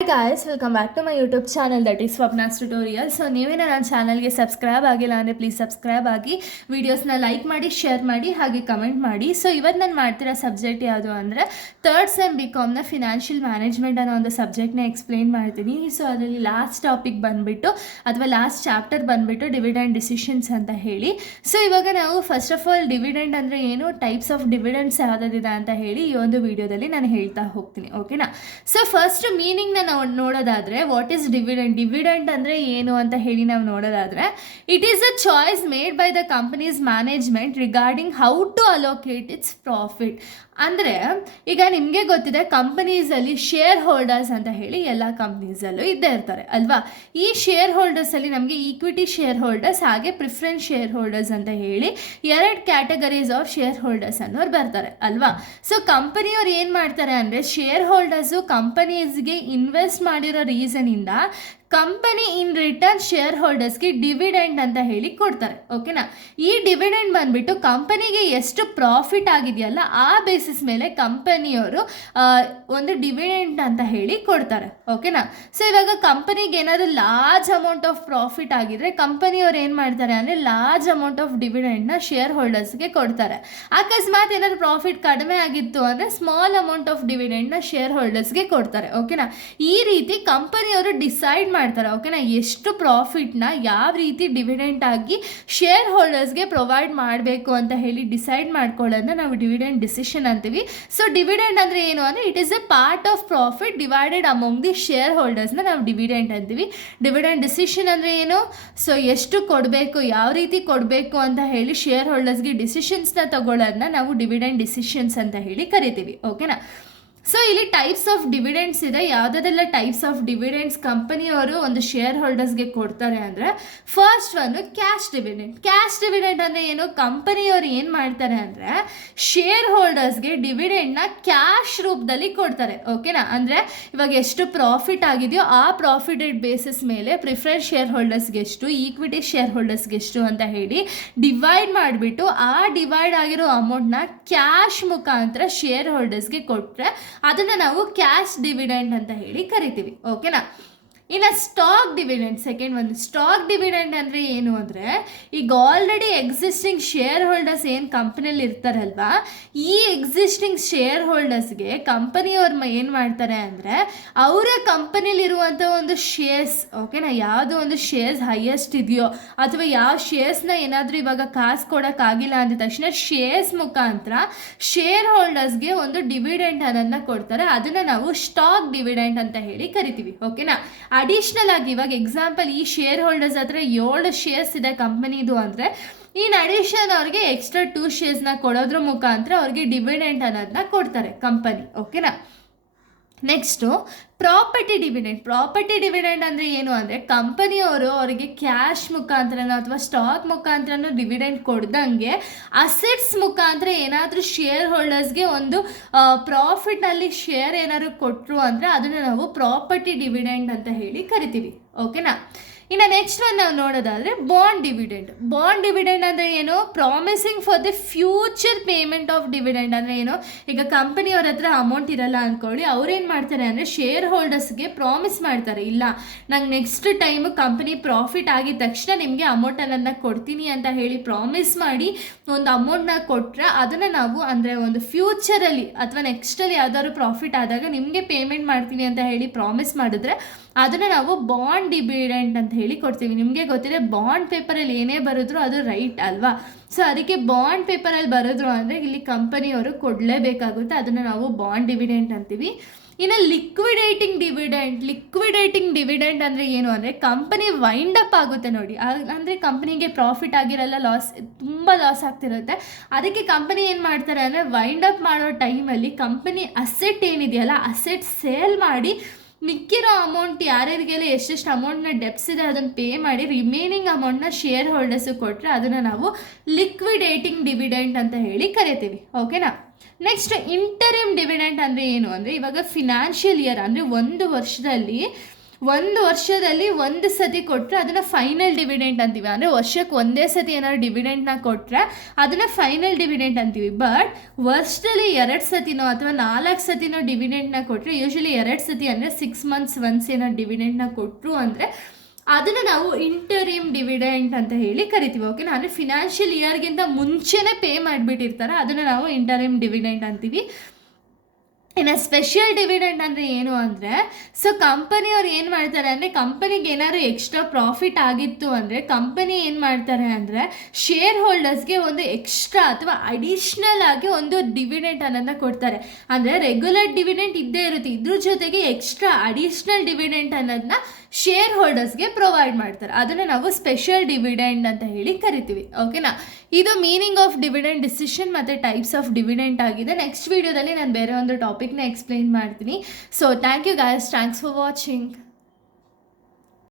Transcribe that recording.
Guys, welcome back to my YouTube channel, that is Swapna's Tutorial. So ನೀವೇ ನನ್ನ ಚಾನಲ್ಗೆ subscribe ಆಗಿಲ್ಲ ಅಂದರೆ ಪ್ಲೀಸ್ ಸಬ್ಸ್ಕ್ರೈಬ್ ಆಗಿ, ವಿಡಿಯೋಸ್ನ ಲೈಕ್ ಮಾಡಿ, ಶೇರ್ ಮಾಡಿ, ಹಾಗೆ ಕಮೆಂಟ್ ಮಾಡಿ. ಸೊ ಇವತ್ತು ನಾನು ಮಾಡ್ತಿರೋ ಸಬ್ಜೆಕ್ಟ್ ಯಾವುದು ಅಂದರೆ ಥರ್ಡ್ ಸೆಮ್ BComನ ಫಿನಾನ್ಷಿಯಲ್ ಮ್ಯಾನೇಜ್ಮೆಂಟ್ ಅನ್ನೋ ಒಂದು ಸಬ್ಜೆಕ್ಟ್ನ ಎಕ್ಸ್ಪ್ಲೇನ್ ಮಾಡ್ತೀನಿ. ಸೊ ಅದರಲ್ಲಿ ಲಾಸ್ಟ್ ಟಾಪಿಕ್ ಬಂದುಬಿಟ್ಟು ಅಥವಾ ಲಾಸ್ಟ್ ಚಾಪ್ಟರ್ ಬಂದುಬಿಟ್ಟು ಡಿವಿಡೆಂಡ್ ಡಿಸಿಷನ್ಸ್ ಅಂತ ಹೇಳಿ. ಸೊ ಇವಾಗ ನಾವು ಫಸ್ಟ್ ಆಫ್ ಆಲ್ ಡಿವಿಡೆಂಡ್ ಅಂದರೆ ಏನು, ಟೈಪ್ಸ್ ಆಫ್ ಡಿವಿಡೆಂಡ್ಸ್ ಯಾವುದಿದೆ ಅಂತ ಹೇಳಿ ಈ ಒಂದು ವಿಡಿಯೋದಲ್ಲಿ ನಾನು ಹೇಳ್ತಾ ಹೋಗ್ತೀನಿ. ಓಕೆನಾ? ಸೊ ಫಸ್ಟ್ ಮೀನಿಂಗ್ನ ನಾವು ನೋಡೋದಾದರೆ, ವಾಟ್ ಈಸ್ ಡಿವಿಡೆಂಡ್? ಡಿವಿಡೆಂಡ್ ಅಂದರೆ ಏನು ಅಂತ ಹೇಳಿ ನಾವು ನೋಡೋದಾದರೆ, it is a choice made by the companies management regarding how to allocate its profit. ಅಂದರೆ ಈಗ ನಿಮಗೆ ಗೊತ್ತಿದೆ, ಕಂಪನೀಸಲ್ಲಿ ಶೇರ್ ಹೋಲ್ಡರ್ಸ್ ಅಂತ ಹೇಳಿ ಎಲ್ಲ ಕಂಪ್ನೀಸಲ್ಲೂ ಇದ್ದೇ ಇರ್ತಾರೆ ಅಲ್ವಾ. ಈ ಶೇರ್ ಹೋಲ್ಡರ್ಸಲ್ಲಿ ನಮಗೆ ಈಕ್ವಿಟಿ ಶೇರ್ ಹೋಲ್ಡರ್ಸ್ ಹಾಗೆ ಪ್ರಿಫರೆನ್ಸ್ ಶೇರ್ ಹೋಲ್ಡರ್ಸ್ ಅಂತ ಹೇಳಿ ಎರಡು ಕ್ಯಾಟಗರೀಸ್ ಆಫ್ ಶೇರ್ ಹೋಲ್ಡರ್ಸ್ ಅನ್ನೋರು ಬರ್ತಾರೆ ಅಲ್ವಾ. ಸೊ ಕಂಪನಿಯವ್ರು ಏನು ಮಾಡ್ತಾರೆ ಅಂದರೆ, ಶೇರ್ ಹೋಲ್ಡರ್ಸು ಕಂಪನೀಸ್ಗೆ ಇನ್ವೆಸ್ಟ್ ಮಾಡಿರೋ ರೀಸನಿಂದ ಕಂಪನಿ ಇನ್ ರಿಟರ್ನ್ ಶೇರ್ ಹೋಲ್ಡರ್ಸ್ಗೆ ಡಿವಿಡೆಂಡ್ ಅಂತ ಹೇಳಿ ಕೊಡ್ತಾರೆ. ಓಕೆನಾ? ಈ ಡಿವಿಡೆಂಡ್ ಬಂದುಬಿಟ್ಟು ಕಂಪನಿಗೆ ಎಷ್ಟು ಪ್ರಾಫಿಟ್ ಆಗಿದೆಯಲ್ಲ ಆ ಬೇಸಿಸ್ ಮೇಲೆ ಕಂಪನಿಯವರು ಒಂದು ಡಿವಿಡೆಂಡ್ ಅಂತ ಹೇಳಿ ಕೊಡ್ತಾರೆ. ಓಕೆನಾ? ಸೊ ಇವಾಗ ಕಂಪನಿಗೆ ಏನಾದರೂ ಲಾರ್ಜ್ ಅಮೌಂಟ್ ಆಫ್ ಪ್ರಾಫಿಟ್ ಆಗಿದ್ರೆ ಕಂಪನಿಯವ್ರು ಏನು ಮಾಡ್ತಾರೆ ಅಂದರೆ, ಲಾರ್ಜ್ ಅಮೌಂಟ್ ಆಫ್ ಡಿವಿಡೆಂಡ್ನ ಶೇರ್ ಹೋಲ್ಡರ್ಸ್ಗೆ ಕೊಡ್ತಾರೆ. ಅಕಸ್ಮಾತ್ ಏನಾದರೂ ಪ್ರಾಫಿಟ್ ಕಡಿಮೆ ಆಗಿತ್ತು ಅಂದರೆ ಸ್ಮಾಲ್ ಅಮೌಂಟ್ ಆಫ್ ಡಿವಿಡೆಂಡ್ನ ಶೇರ್ ಹೋಲ್ಡರ್ಸ್ಗೆ ಕೊಡ್ತಾರೆ. ಓಕೆನಾ? ಈ ರೀತಿ ಕಂಪನಿಯವರು ಡಿಸೈಡ್ ಮಾಡ್ತಾರೆ. ಓಕೆನಾ? ಎಷ್ಟು ಪ್ರಾಫಿಟ್ನ ಯಾವ ರೀತಿ ಡಿವಿಡೆಂಟ್ ಆಗಿ ಶೇರ್ ಹೋಲ್ಡರ್ಸ್ಗೆ ಪ್ರೊವೈಡ್ ಮಾಡಬೇಕು ಅಂತ ಹೇಳಿ ಡಿಸೈಡ್ ಮಾಡ್ಕೊಳ್ಳೋದನ್ನ ನಾವು ಡಿವಿಡೆಂಡ್ ಡಿಸಿಷನ್ ಅಂತೀವಿ. ಸೊ ಡಿವಿಡೆಂಡ್ ಅಂದರೆ ಏನು ಅಂದರೆ, it is a part of profit divided among the share ಹೋಲ್ಡರ್ಸ್ನ ನಾವು ಡಿವಿಡೆಂಡ್ ಅಂತೀವಿ. ಡಿವಿಡೆಂಡ್ ಡಿಸಿಷನ್ ಅಂದರೆ ಏನು? ಸೊ ಎಷ್ಟು ಕೊಡಬೇಕು, ಯಾವ ರೀತಿ ಕೊಡಬೇಕು ಅಂತ ಹೇಳಿ ಶೇರ್ ಹೋಲ್ಡರ್ಸ್ಗೆ ಡಿಸಿಷನ್ಸ್ನ ತಗೊಳ್ಳೋದನ್ನ ನಾವು ಡಿವಿಡೆಂಡ್ ಡಿಸಿಷನ್ಸ್ ಅಂತ ಹೇಳಿ ಕರಿತೀವಿ. ಓಕೆನಾ? ಸೊ ಇಲ್ಲಿ ಟೈಪ್ಸ್ ಆಫ್ ಡಿವಿಡೆಂಡ್ಸ್ ಇದೆ. ಯಾವುದೆಲ್ಲ ಟೈಪ್ಸ್ ಆಫ್ ಡಿವಿಡೆಂಡ್ಸ್ ಕಂಪನಿಯವರು ಒಂದು ಶೇರ್ ಹೋಲ್ಡರ್ಸ್ಗೆ ಕೊಡ್ತಾರೆ ಅಂದರೆ, ಫಸ್ಟ್ ಒಂದು ಕ್ಯಾಶ್ ಡಿವಿಡೆಂಡ್. ಕ್ಯಾಶ್ ಡಿವಿಡೆಂಡ್ ಅಂದರೆ ಏನು? ಕಂಪನಿಯವರು ಏನು ಮಾಡ್ತಾರೆ ಅಂದರೆ, ಶೇರ್ ಹೋಲ್ಡರ್ಸ್ಗೆ ಡಿವಿಡೆಂಡ್ನ ಕ್ಯಾಶ್ ರೂಪದಲ್ಲಿ ಕೊಡ್ತಾರೆ. ಓಕೆನಾ? ಅಂದರೆ ಇವಾಗ ಎಷ್ಟು ಪ್ರಾಫಿಟ್ ಆಗಿದೆಯೋ ಆ ಪ್ರಾಫಿಟೆಡ್ ಬೇಸಿಸ್ ಮೇಲೆ ಪ್ರಿಫರೆನ್ಸ್ ಶೇರ್ ಹೋಲ್ಡರ್ಸ್ಗೆ ಎಷ್ಟು, ಈಕ್ವಿಟಿ ಶೇರ್ ಹೋಲ್ಡರ್ಸ್ಗೆ ಎಷ್ಟು ಅಂತ ಹೇಳಿ ಡಿವೈಡ್ ಮಾಡಿಬಿಟ್ಟು ಆ ಡಿವೈಡ್ ಆಗಿರೋ ಅಮೌಂಟ್ನ ಕ್ಯಾಶ್ ಮುಖಾಂತರ ಶೇರ್ ಹೋಲ್ಡರ್ಸ್ಗೆ ಕೊಟ್ಟರೆ ಅದನ್ನು ನಾವು ಕ್ಯಾಶ್ ಡಿವಿಡೆಂಡ್ ಅಂತ ಹೇಳಿ ಕರಿತೀವಿ. ಓಕೆನಾ? ಇನ್ನು ಸ್ಟಾಕ್ ಡಿವಿಡೆಂಡ್, ಸೆಕೆಂಡ್ ಒಂದು. ಸ್ಟಾಕ್ ಡಿವಿಡೆಂಡ್ ಅಂದರೆ ಏನು ಅಂದರೆ, ಈಗ ಆಲ್ರೆಡಿ ಎಕ್ಸಿಸ್ಟಿಂಗ್ ಶೇರ್ ಹೋಲ್ಡರ್ಸ್ ಏನು ಕಂಪ್ನಿಯಲ್ಲಿ ಇರ್ತಾರಲ್ವಾ, ಈ ಎಕ್ಸಿಸ್ಟಿಂಗ್ ಶೇರ್ ಹೋಲ್ಡರ್ಸ್ಗೆ ಕಂಪನಿಯವ್ರು ಏನು ಮಾಡ್ತಾರೆ ಅಂದರೆ, ಅವರ ಕಂಪನಿಲಿರುವಂಥ ಒಂದು ಶೇರ್ಸ್, ಓಕೆನಾ, ಯಾವುದೋ ಒಂದು ಶೇರ್ಸ್ ಹೈಯೆಸ್ಟ್ ಇದೆಯೋ ಅಥವಾ ಯಾವ ಶೇರ್ಸ್ನ ಏನಾದರೂ ಇವಾಗ ಕಾಸು ಕೊಡೋಕ್ಕಾಗಿಲ್ಲ ಅಂದ ತಕ್ಷಣ ಶೇರ್ಸ್ ಮುಖಾಂತರ ಶೇರ್ ಹೋಲ್ಡರ್ಸ್ಗೆ ಒಂದು ಡಿವಿಡೆಂಡ್ ಅನ್ನೋದನ್ನ ಕೊಡ್ತಾರೆ. ಅದನ್ನು ನಾವು ಸ್ಟಾಕ್ ಡಿವಿಡೆಂಡ್ ಅಂತ ಹೇಳಿ ಕರಿತೀವಿ. ಓಕೆನಾ? ಅಡಿಷ್ನಲ್ ಆಗಿ ಇವಾಗ ಎಕ್ಸಾಂಪಲ್, ಈ ಶೇರ್ ಹೋಲ್ಡರ್ಸ್ ಹತ್ರ 7 ಶೇರ್ಸ್ ಇದೆ ಕಂಪನಿದು ಅಂದರೆ, ಇನ್ ಅಡಿಷನ್ ಅವ್ರಿಗೆ ಎಕ್ಸ್ಟ್ರಾ 2 ಶೇರ್ಸ್ನ ಕೊಡೋದ್ರ ಮುಖಾಂತರ ಅವ್ರಿಗೆ ಡಿವಿಡೆಂಟ್ ಅನ್ನೋದನ್ನ ಕೊಡ್ತಾರೆ ಕಂಪನಿ. ಓಕೆನಾ? Next property dividend. Property dividend ಅಂದರೆ ಏನು ಅಂದರೆ, ಕಂಪನಿಯವರು ಅವರಿಗೆ ಕ್ಯಾಶ್ ಮುಖಾಂತರನೋ ಅಥವಾ ಸ್ಟಾಕ್ ಮುಖಾಂತರನೋ ಡಿವಿಡೆಂಡ್ ಕೊಡ್ದಂಗೆ ಅಸೆಟ್ಸ್ ಮುಖಾಂತರ ಏನಾದರೂ ಶೇರ್ ಹೋಲ್ಡರ್ಸ್ಗೆ ಒಂದು ಪ್ರಾಫಿಟ್ನಲ್ಲಿ ಶೇರ್ ಏನಾದ್ರು ಕೊಟ್ಟರು ಅಂದರೆ ಅದನ್ನು ನಾವು ಪ್ರಾಪರ್ಟಿ ಡಿವಿಡೆಂಡ್ ಅಂತ ಹೇಳಿ ಕರಿತೀವಿ. ಓಕೆನಾ? ಇನ್ನು ನೆಕ್ಸ್ಟ್ ಒಂದು ನಾವು ನೋಡೋದಾದರೆ ಬಾಂಡ್ ಡಿವಿಡೆಂಡ್. ಬಾಂಡ್ ಡಿವಿಡೆಂಡ್ ಅಂದರೆ ಏನು? Promising for the future payment of dividend. ಅಂದರೆ ಏನು? ಈಗ ಕಂಪನಿಯವ್ರ ಹತ್ರ ಅಮೌಂಟ್ ಇರಲ್ಲ ಅಂದ್ಕೊಳ್ಳಿ, ಅವ್ರೇನು ಮಾಡ್ತಾರೆ ಅಂದರೆ ಶೇರ್ ಹೋಲ್ಡರ್ಸ್ಗೆ ಪ್ರಾಮಿಸ್ ಮಾಡ್ತಾರೆ, ಇಲ್ಲ ನಂಗೆ ನೆಕ್ಸ್ಟ್ ಟೈಮು ಕಂಪನಿ ಪ್ರಾಫಿಟ್ ಆಗಿದ ತಕ್ಷಣ ನಿಮಗೆ ಅಮೌಂಟನ್ನು ಕೊಡ್ತೀನಿ ಅಂತ ಹೇಳಿ ಪ್ರಾಮಿಸ್ ಮಾಡಿ ಒಂದು ಅಮೌಂಟ್ನ ಕೊಟ್ಟರೆ ಅದನ್ನು ನಾವು ಅಂದರೆ ಒಂದು ಫ್ಯೂಚರಲ್ಲಿ ಅಥವಾ ನೆಕ್ಸ್ಟಲ್ಲಿ ಯಾವ್ದಾದ್ರು ಪ್ರಾಫಿಟ್ ಆದಾಗ ನಿಮಗೆ ಪೇಮೆಂಟ್ ಮಾಡ್ತೀನಿ ಅಂತ ಹೇಳಿ ಪ್ರಾಮಿಸ್ ಮಾಡಿದ್ರೆ ಅದನ್ನು ನಾವು ಬಾಂಡ್ ಡಿವಿಡೆಂಡ್ ಅಂತ ಹೇಳಿ ಕೊಡ್ತೀವಿ. ನಿಮಗೆ ಗೊತ್ತಿದೆ, ಬಾಂಡ್ ಪೇಪರಲ್ಲಿ ಏನೇ ಬರೆದ್ರು ಅದು ರೈಟ್ ಅಲ್ವಾ. ಸೊ ಅದಕ್ಕೆ ಬಾಂಡ್ ಪೇಪರಲ್ಲಿ ಬರೆದ್ರು ಅಂದರೆ ಇಲ್ಲಿ ಕಂಪನಿಯವರು ಕೊಡಲೇಬೇಕಾಗುತ್ತೆ, ಅದನ್ನು ನಾವು ಬಾಂಡ್ ಡಿವಿಡೆಂಡ್ ಅಂತೀವಿ. ಇನ್ನು ಲಿಕ್ವಿಡೇಟಿಂಗ್ ಡಿವಿಡೆಂಡ್. ಲಿಕ್ವಿಡೇಟಿಂಗ್ ಡಿವಿಡೆಂಡ್ ಅಂದರೆ ಏನು ಅಂದರೆ, ಕಂಪನಿ ವೈಂಡ್ ಅಪ್ ಆಗುತ್ತೆ ನೋಡಿ, ಅಂದರೆ ಕಂಪನಿಗೆ ಪ್ರಾಫಿಟ್ ಆಗಿರಲ್ಲ, ತುಂಬ ಲಾಸ್ ಆಗ್ತಿರುತ್ತೆ. ಅದಕ್ಕೆ ಕಂಪನಿ ಏನು ಮಾಡ್ತಾರೆ ಅಂದರೆ, ವೈಂಡ್ ಅಪ್ ಮಾಡೋ ಟೈಮಲ್ಲಿ ಕಂಪನಿ ಅಸೆಟ್ ಏನಿದೆಯಲ್ಲ ಅಸೆಟ್ ಸೇಲ್ ಮಾಡಿ ಮಿಕ್ಕಿರೋ ಅಮೌಂಟ್ ಯಾರ್ಯಾರಿಗೆಲ್ಲ ಎಷ್ಟೆಷ್ಟು ಅಮೌಂಟ್ನ ಡೆಪ್ಸ್ ಇದೆ ಅದನ್ನು ಪೇ ಮಾಡಿ ರಿಮೈನಿಂಗ್ ಅಮೌಂಟ್ನ ಶೇರ್ ಹೋಲ್ಡರ್ಸು ಕೊಟ್ಟರೆ ಅದನ್ನು ನಾವು ಲಿಕ್ವಿಡೇಟಿಂಗ್ ಡಿವಿಡೆಂಡ್ ಅಂತ ಹೇಳಿ ಕರಿತೀವಿ. ಓಕೆನಾ? ನೆಕ್ಸ್ಟ್ ಇಂಟರಿಮ್ ಡಿವಿಡೆಂಡ್ ಅಂದರೆ ಏನು ಅಂದರೆ, ಇವಾಗ ಫಿನಾನ್ಷಿಯಲ್ ಇಯರ್ ಅಂದರೆ ಒಂದು ವರ್ಷದಲ್ಲಿ ಒಂದು ವರ್ಷದಲ್ಲಿ ಒಂದು ಸತಿ ಕೊಟ್ಟರೆ ಅದನ್ನು ಫೈನಲ್ ಡಿವಿಡೆಂಟ್ ಅಂತೀವಿ. ಅಂದರೆ ವರ್ಷಕ್ಕೆ ಒಂದೇ ಸತಿ ಏನಾದ್ರು ಡಿವಿಡೆಂಟ್ನ ಕೊಟ್ಟರೆ ಅದನ್ನು ಫೈನಲ್ ಡಿವಿಡೆಂಟ್ ಅಂತೀವಿ. ಬಟ್ ವರ್ಷದಲ್ಲಿ 2 ಸತಿನೋ ಅಥವಾ 4 ಸತಿನೋ ಡಿವಿಡೆಂಟ್ನ ಕೊಟ್ಟರೆ, ಯೂಶಲಿ 2 ಸತಿ ಅಂದರೆ 6 months ಒನ್ಸ್ ಏನಾದ್ರು ಡಿವಿಡೆಂಟ್ನ ಕೊಟ್ಟರು ಅಂದರೆ ಅದನ್ನು ನಾವು ಇಂಟರಿಮ್ ಡಿವಿಡೆಂಟ್ ಅಂತ ಹೇಳಿ ಕರಿತೀವಿ. ಓಕೆನಾ? ಅಂದರೆ ಫಿನಾನ್ಷಿಯಲ್ ಇಯರ್ಗಿಂತ ಮುಂಚೆನೇ ಪೇ ಮಾಡಿಬಿಟ್ಟಿರ್ತಾರೆ, ಅದನ್ನು ನಾವು ಇಂಟರಿಮ್ ಡಿವಿಡೆಂಟ್ ಅಂತೀವಿ. ಇನ್ನು ಸ್ಪೆಷಲ್ ಡಿವಿಡೆಂಟ್ ಅಂದರೆ ಏನು ಅಂದರೆ, ಸೊ ಕಂಪನಿಯವ್ರು ಏನು ಮಾಡ್ತಾರೆ ಅಂದರೆ, ಕಂಪನಿಗೆ ಏನಾದ್ರು ಎಕ್ಸ್ಟ್ರಾ ಪ್ರಾಫಿಟ್ ಆಗಿತ್ತು ಅಂದರೆ ಕಂಪನಿ ಏನು ಮಾಡ್ತಾರೆ ಅಂದರೆ ಶೇರ್ ಹೋಲ್ಡರ್ಸ್ಗೆ ಒಂದು ಎಕ್ಸ್ಟ್ರಾ ಅಥವಾ ಅಡಿಷ್ನಲ್ ಆಗಿ ಒಂದು ಡಿವಿಡೆಂಟ್ ಅನ್ನೋದನ್ನ ಕೊಡ್ತಾರೆ. ಅಂದರೆ ರೆಗ್ಯುಲರ್ ಡಿವಿಡೆಂಟ್ ಇದ್ದೇ ಇರುತ್ತೆ, ಇದ್ರ ಜೊತೆಗೆ ಎಕ್ಸ್ಟ್ರಾ ಅಡಿಷ್ನಲ್ ಡಿವಿಡೆಂಟ್ ಅನ್ನೋದನ್ನ ಶೇರ್ ಹೋಲ್ಡರ್ಸ್ಗೆ ಪ್ರೊವೈಡ್ ಮಾಡ್ತಾರೆ. ಅದನ್ನು ನಾವು ಸ್ಪೆಷಲ್ ಡಿವಿಡೆಂಟ್ ಅಂತ ಹೇಳಿ ಕರಿತೀವಿ. ಓಕೆನಾ? ಇದು ಮೀನಿಂಗ್ ಆಫ್ ಡಿವಿಡೆಂಟ್ ಡಿಸಿಷನ್ ಮತ್ತು ಟೈಪ್ಸ್ ಆಫ್ ಡಿವಿಡೆಂಟ್ ಆಗಿದೆ. ನೆಕ್ಸ್ಟ್ ವೀಡಿಯೋದಲ್ಲಿ ನಾನು ಬೇರೆ ಒಂದು ಟಾಪಿಕ್ನ ಎಕ್ಸ್ಪ್ಲೈನ್ ಮಾಡ್ತೀನಿ. So thank you guys, thanks for watching.